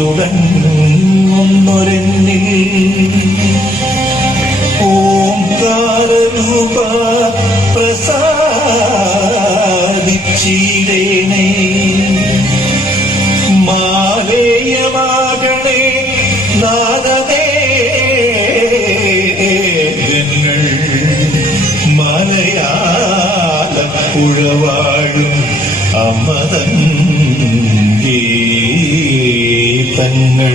തുടങ്ങുന്നൊരെന്നിൽ ഓംകാരൂപ പ്രസാദിച്ചിരേണേ മാലേയമാകണേ നാദനേ മലയാള പുഴവാഴും അമതം ഗീതങ്ങൾ വിഘ്നങ്ങൾ